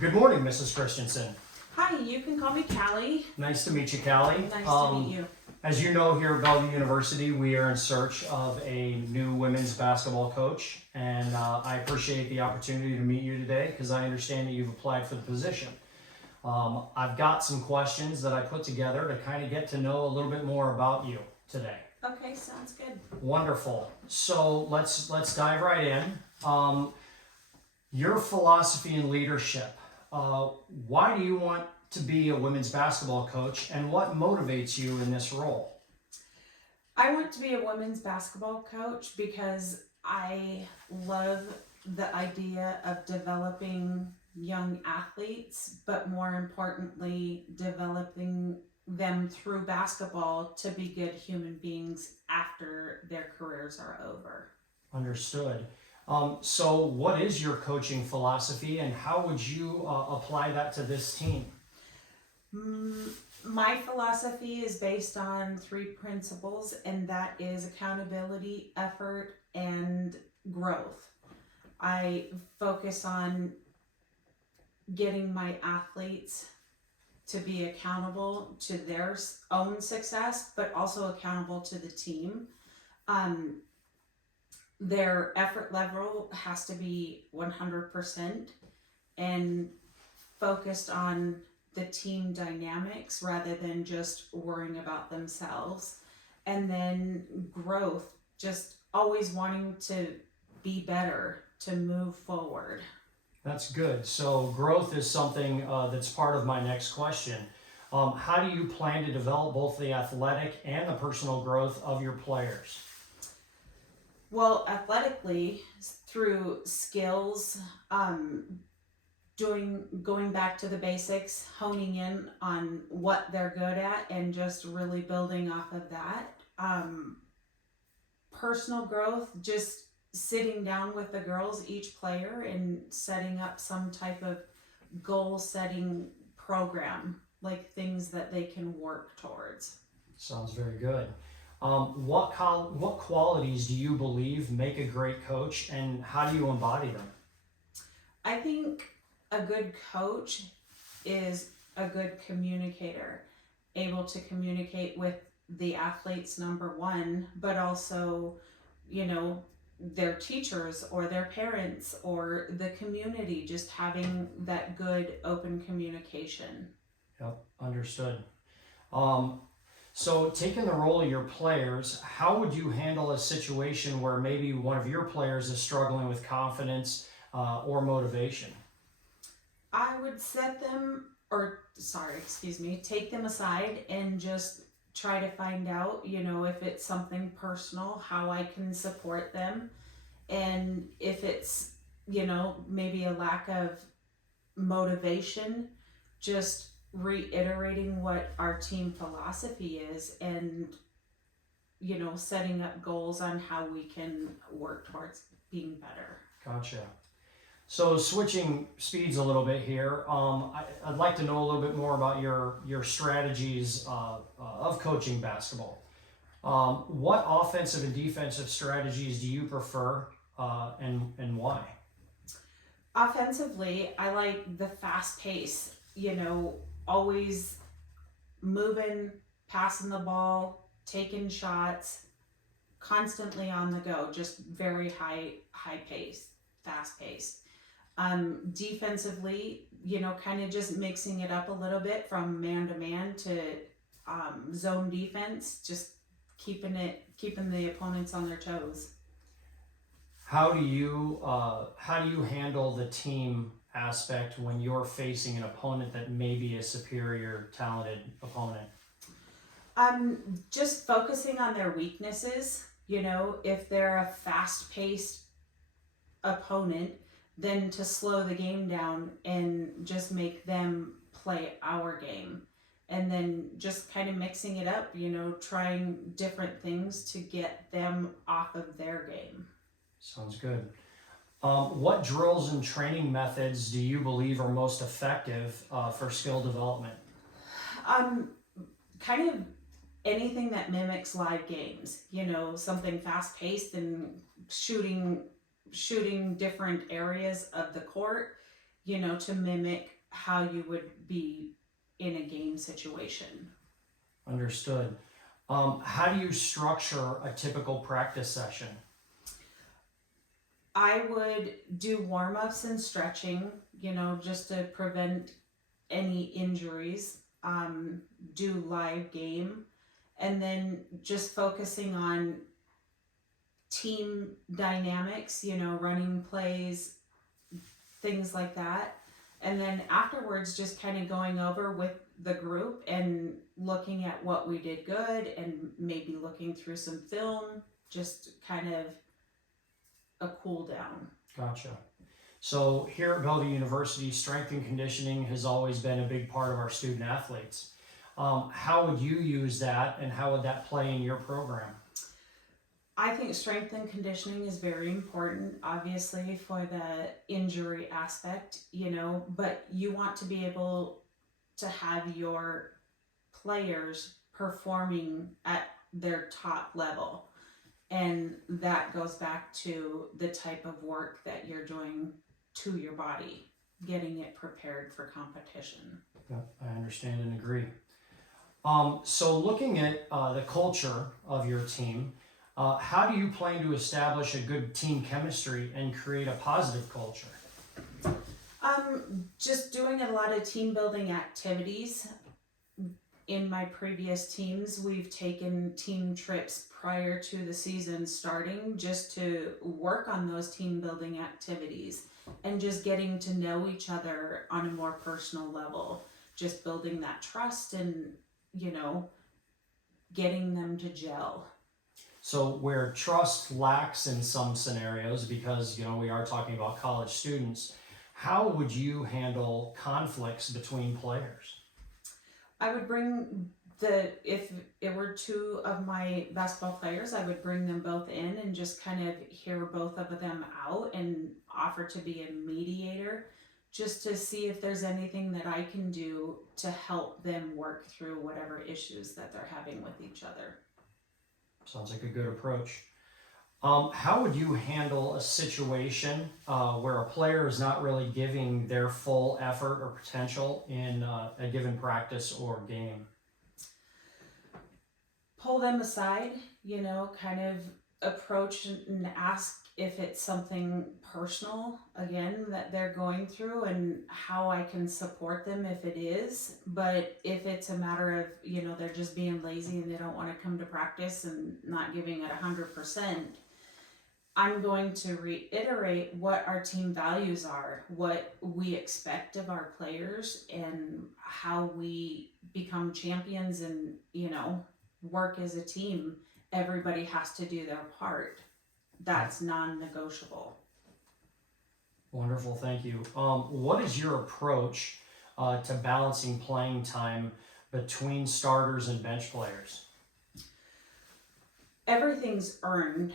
Good morning, Mrs. Christensen. Hi, you can call me Callie. Nice to meet you, Callie. Nice to meet you. As you know, here at Bellevue University, we are in search of a new women's basketball coach, and I appreciate the opportunity to meet you today because I understand that you've applied for the position. I've got some questions that I put together to kind of get to know a little bit more about you today. Okay, sounds good. Wonderful. So let's dive right in. Your philosophy and leadership. Why do you want to be a women's basketball coach, and what motivates you in this role? I want to be a women's basketball coach because I love the idea of developing young athletes, but more importantly, developing them through basketball to be good human beings after their careers are over. Understood. So what is your coaching philosophy, and how would you apply that to this team? My philosophy is based on 3 principles, and that is accountability, effort, and growth. I focus on getting my athletes to be accountable to their own success, but also accountable to the team. Their effort level has to be 100% and focused on the team dynamics rather than just worrying about themselves. And then growth, just always wanting to be better, to move forward. That's good. So growth is something that's part of my next question. How do you plan to develop both the athletic and the personal growth of your players? Well, athletically, through skills, going back to the basics, honing in on what they're good at, and just really building off of that. Personal growth, just sitting down with the girls, each player, and setting up some type of goal-setting program, like things that they can work towards. Sounds very good. What qualities do you believe make a great coach, and how do you embody them? I think a good coach is a good communicator, able to communicate with the athletes, number one, but also, their teachers or their parents or the community, just having that good open communication. Yep, understood. So taking the role of your players, how would you handle a situation where maybe one of your players is struggling with confidence or motivation? I would take them aside and just try to find out, if it's something personal, how I can support them. And if it's, maybe a lack of motivation, just reiterating what our team philosophy is and, setting up goals on how we can work towards being better. Gotcha. So switching speeds a little bit here, I'd like to know a little bit more about your strategies of coaching basketball. What offensive and defensive strategies do you prefer and why? Offensively, I like the fast pace, always moving, passing the ball, taking shots, constantly on the go, just very high pace, fast paced. Defensively, kind of just mixing it up a little bit from man to man to zone defense, just keeping the opponents on their toes. How do you handle the team aspect when you're facing an opponent that may be a superior, talented opponent? Just focusing on their weaknesses. If they're a fast-paced opponent, then to slow the game down and just make them play our game. And then just kind of mixing it up, trying different things to get them off of their game. Sounds good. What drills and training methods do you believe are most effective for skill development? Kind of anything that mimics live games, something fast paced and shooting different areas of the court to mimic how you would be in a game situation. Understood. How do you structure a typical practice session? I would do warm ups and stretching, just to prevent any injuries, do live game, and then just focusing on team dynamics, running plays, things like that. And then afterwards, just kind of going over with the group and looking at what we did good and maybe looking through some film, just kind of a cool down. Gotcha. So here at Bellevue University, strength and conditioning has always been a big part of our student athletes. How would you use that, and how would that play in your program? I think strength and conditioning is very important, obviously, for the injury aspect, but you want to be able to have your players performing at their top level. And that goes back to the type of work that you're doing to your body, getting it prepared for competition. Yeah, I understand and agree. So looking at the culture of your team, how do you plan to establish a good team chemistry and create a positive culture? Just doing a lot of team building activities. In my previous teams, we've taken team trips prior to the season starting just to work on those team building activities and just getting to know each other on a more personal level, just building that trust and, getting them to gel. So where trust lacks in some scenarios, because we are talking about college students, how would you handle conflicts between players? I would bring if it were two of my basketball players, I would bring them both in and just kind of hear both of them out and offer to be a mediator, just to see if there's anything that I can do to help them work through whatever issues that they're having with each other. Sounds like a good approach. How would you handle a situation where a player is not really giving their full effort or potential in a given practice or game? Pull them aside, kind of approach and ask if it's something personal, again, that they're going through and how I can support them if it is. But if it's a matter of, they're just being lazy and they don't want to come to practice and not giving it 100%, I'm going to reiterate what our team values are, what we expect of our players, and how we become champions and, work as a team. Everybody has to do their part. That's non-negotiable. Wonderful, thank you. What is your approach to balancing playing time between starters and bench players? Everything's earned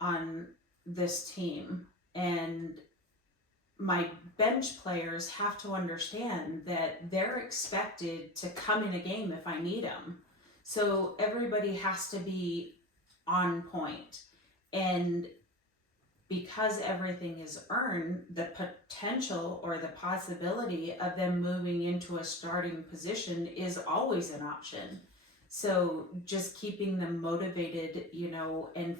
on this team, and my bench players have to understand that they're expected to come in a game if I need them. So everybody has to be on point. And because everything is earned, the potential or the possibility of them moving into a starting position is always an option. So just keeping them motivated, and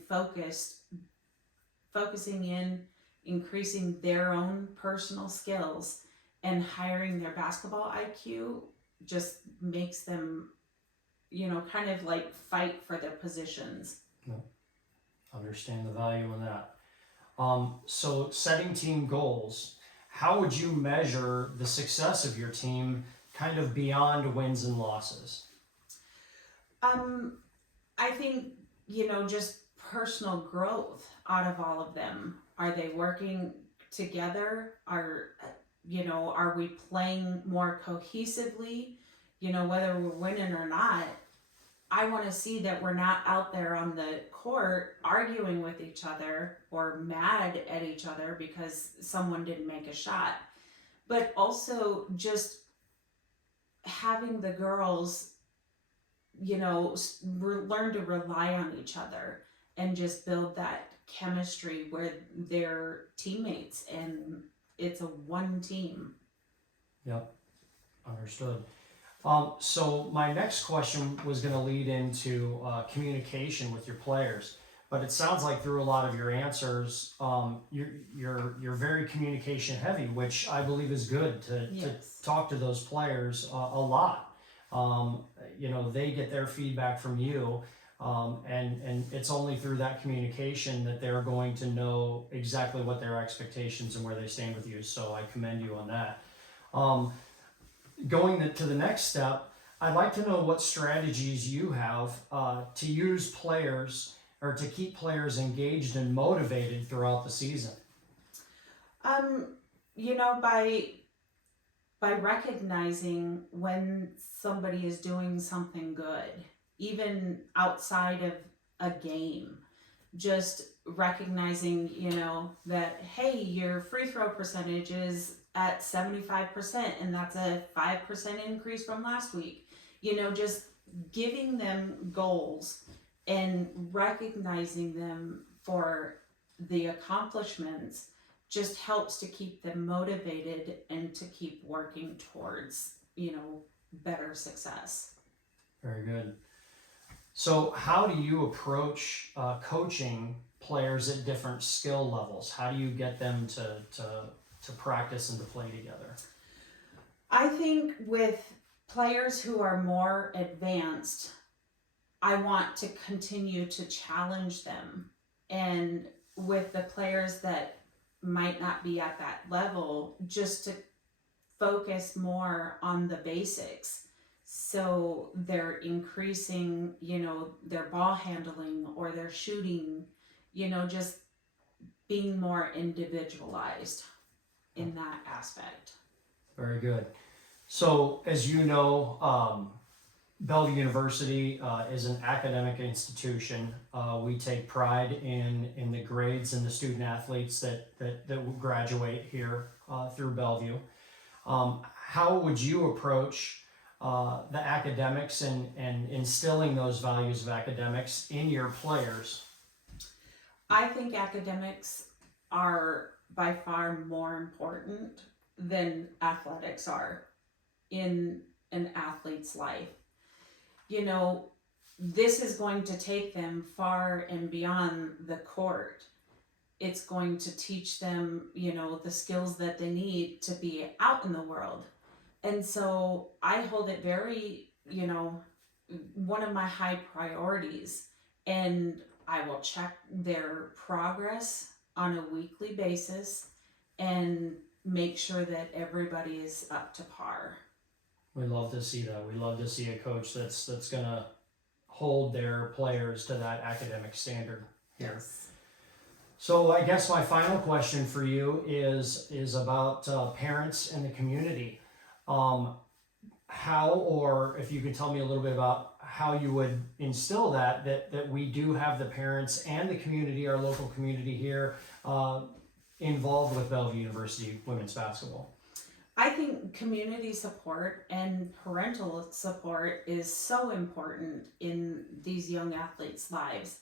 focusing in, increasing their own personal skills, and hiring their basketball IQ just makes them, kind of like fight for their positions. No. Understand the value in that. So setting team goals, how would you measure the success of your team kind of beyond wins and losses? I think, just personal growth out of all of them. Are they working together? Are we playing more cohesively? Whether we're winning or not, I want to see that we're not out there on the court arguing with each other or mad at each other because someone didn't make a shot. But also just having the girls, learn to rely on each other and just build that chemistry where they're teammates, and it's a one team. Yep, understood. So my next question was going to lead into communication with your players, but it sounds like through a lot of your answers, you're very communication heavy, which I believe is good to Yes. talk to those players a lot. They get their feedback from you, and it's only through that communication that they're going to know exactly what their expectations and where they stand with you. So I commend you on that. Going to the next step, I'd like to know what strategies you have to use players or to keep players engaged and motivated throughout the season. By recognizing when somebody is doing something good, even outside of a game, just recognizing, that, hey, your free throw percentage is at 75%, and that's a 5% increase from last week. Just giving them goals and recognizing them for the accomplishments just helps to keep them motivated and to keep working towards, better success. Very good. So how do you approach coaching players at different skill levels? How do you get them to practice and to play together? I think with players who are more advanced, I want to continue to challenge them. And with the players that might not be at that level, just to focus more on the basics. So they're increasing, their ball handling or their shooting, just being more individualized in that aspect. Very good. So as you know, Bellevue University is an academic institution. We take pride in the grades and the student athletes that will graduate here through Bellevue. How would you approach the academics and instilling those values of academics in your players? I think academics are by far more important than athletics are in an athlete's life. This is going to take them far and beyond the court. It's going to teach them, the skills that they need to be out in the world. And so I hold it very, one of my high priorities. And I will check their progress on a weekly basis and make sure that everybody is up to par. We love to see that. We love to see a coach that's going to hold their players to that academic standard here. Yes. So I guess my final question for you is about parents and the community. How, or if you could tell me a little bit about how you would instill that we do have the parents and the community, our local community here, involved with Bellevue University women's basketball. I think community support and parental support is so important in these young athletes' lives.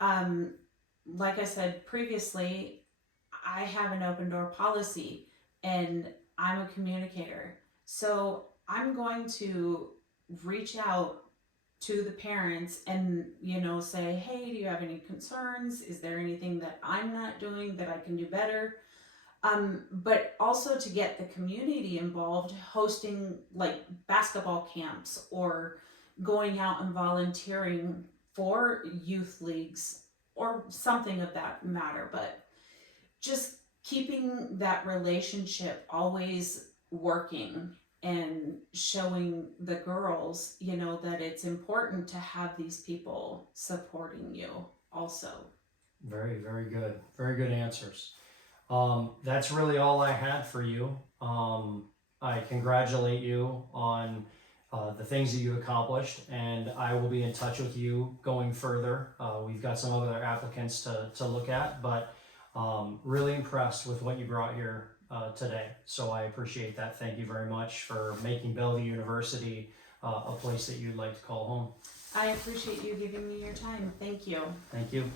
Like I said previously, I have an open door policy and I'm a communicator. So I'm going to reach out to the parents and, say, hey, do you have any concerns? Is there anything that I'm not doing that I can do better? But also to get the community involved, hosting like basketball camps or going out and volunteering for youth leagues or something of that matter. But just keeping that relationship always working and showing the girls, that it's important to have these people supporting you also. Very, very good. Very good answers. That's really all I had for you. I congratulate you on the things that you accomplished, and I will be in touch with you going further. We've got some other applicants to look at, but really impressed with what you brought here today. So I appreciate that. Thank you very much for making Bellevue University a place that you'd like to call home. I appreciate you giving me your time. Thank you. Thank you.